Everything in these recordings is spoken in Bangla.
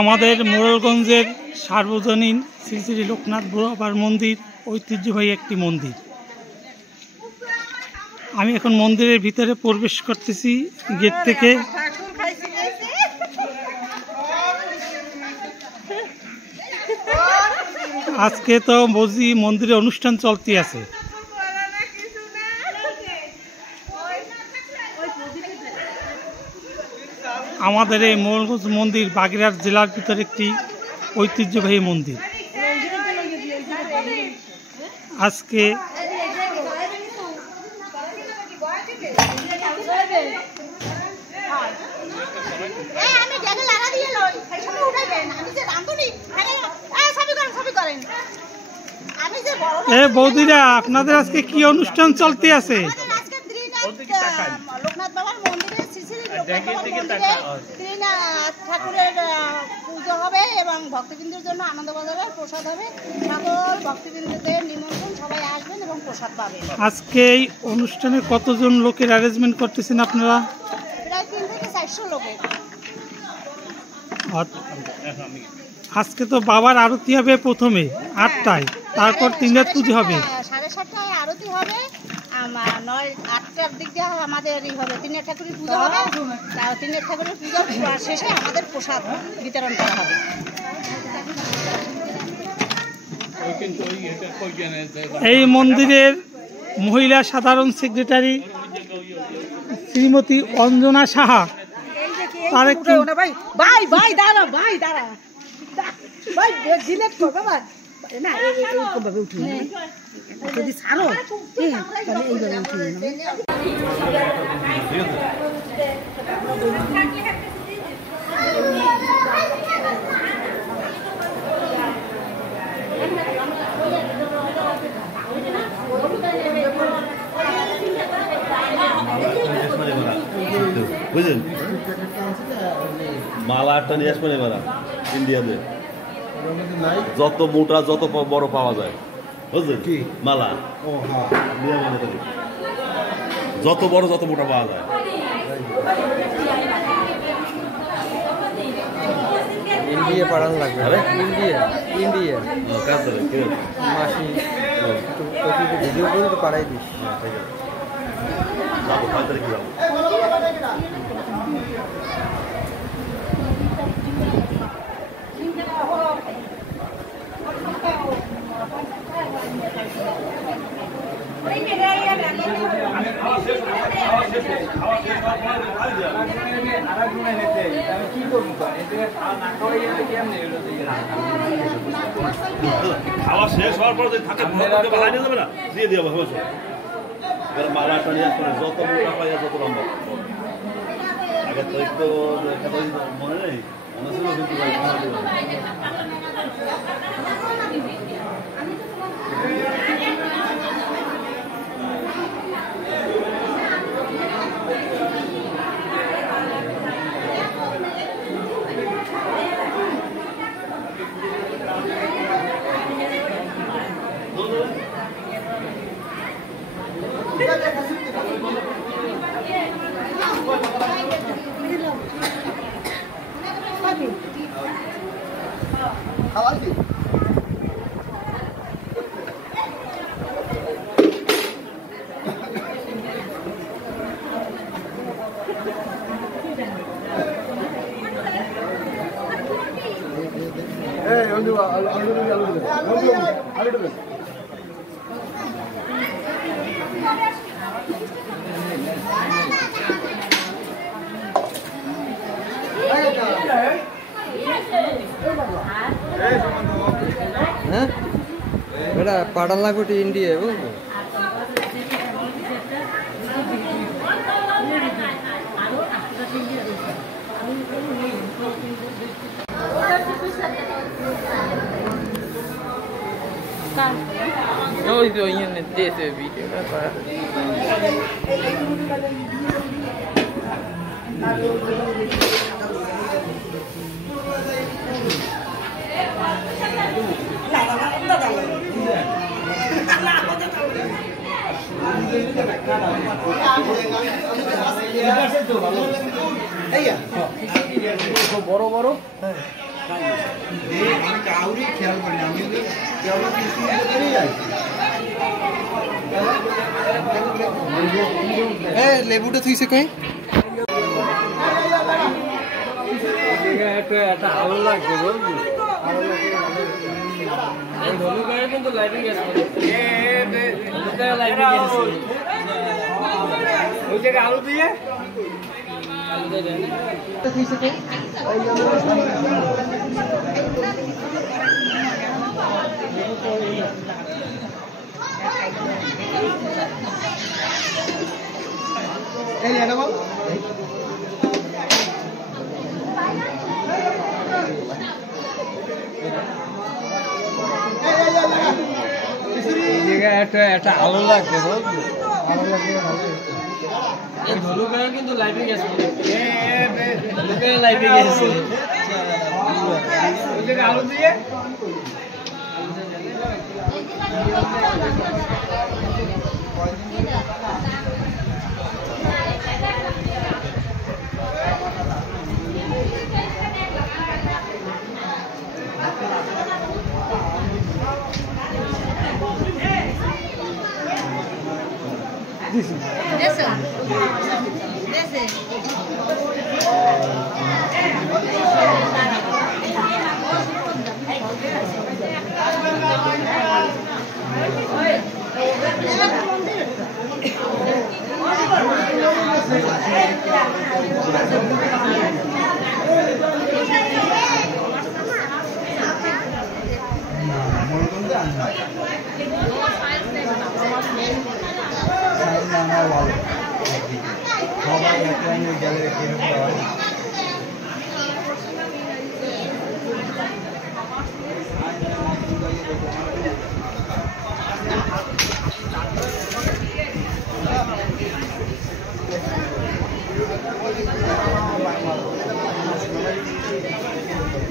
আমাদের মোড়লগঞ্জের সার্বজনীন শ্রী শ্রী লোকনাথ বাবার মন্দির ঐতিহ্যবাহী একটি মন্দির। আমি এখন মন্দিরের ভিতরে প্রবেশ করতেছি গেট থেকে। আজকে তো বুঝি মন্দিরে অনুষ্ঠান চলতে আছে। আমাদের এই মোড়লগঞ্জ মন্দির বাগেরহাট জেলার ভিতরে একটি ঐতিহ্যবাহী মন্দির। আজকে বৌদিরা, আপনাদের আজকে কি অনুষ্ঠান চলতে আছে? লোকনাথ বাবার মন্দিরে ঠাকুরের পুজো হবে এবং ভক্তবৃন্দের জন্য আনন্দবাজারের প্রসাদ হবে। সকল ভক্তবৃন্দদের নিমন্ত্রণ, সবাই আসবেন এবং প্রসাদ পাবেন। আজকে এই অনুষ্ঠানে কতজন লোকের অ্যারেঞ্জমেন্ট করতেছেন আপনারা? প্রায় 3 থেকে 400 লোকের। আজকে তো বাবার আরতি হবে প্রথমে 8টায়, তারপর 3টায় পুজো হবে। 7:30টায় আরতি হবে, 8টার দিক দিয়ে আমাদের হবে 3 ঠাকুরের পুজো হবে। 3 ঠাকুরের পুজো শেষে আমাদের প্রসাদ বিতরণ করা হবে। এই মন্দিরের মহিলা সাধারণ সেক্রেটারি শ্রীমতী অঞ্জনা সাহা, তার একটি বুঝলেন, মালা একটা নিয়ে আসবেন এবার ইন্ডিয়াতে, যত মোটা যত বড় পাওয়া যায়, বুঝলেন কি মালা, যত বড় যত মোটা পাওয়া যায়। ইন্ডিয়া পাঠানো লাগবে। ইন্ডিয়া কাজ করে মাসি ভিডিও করে তো পাঠাই দিস। যাবো 5 তারিখে যাবো। খাওয়া শেষ হওয়ার পর যাবে না, দিয়ে দিয়ে এবার মালাটা নিয়ে আসবে, যত মোটা পাইয়া যত লম্বা। আগের তারিখ তো মনে নেই, মনে ছিল কিন্তু হ্যাঁ, এটা পাঠান লাগবে ইন্ডিয়া, বুঝলো। ওই তো দিয়েছে ভিডিওটা করা। বড় বড় আমি কাউরি খেয়াল করি না, আমি কেবল কিছু করেই যাচ্ছি। লেবুটা থুইছে কই? একটা আলো লাগছে বুঝলি, কিন্তু লাইটিং ওই জায়গায় আলো দিয়ে এই এটা বল একটা আলো লাগছে বুঝলি, আলো লাগছে ভালো। এই ধলু গায়ে কিন্তু লাইটিং আছে, লাইটিং আছে ওই জায়গায় আলো দিয়ে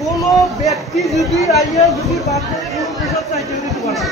কোনো ব্যক্তি যদি আইয়া যদি চাইতে দিতে পারে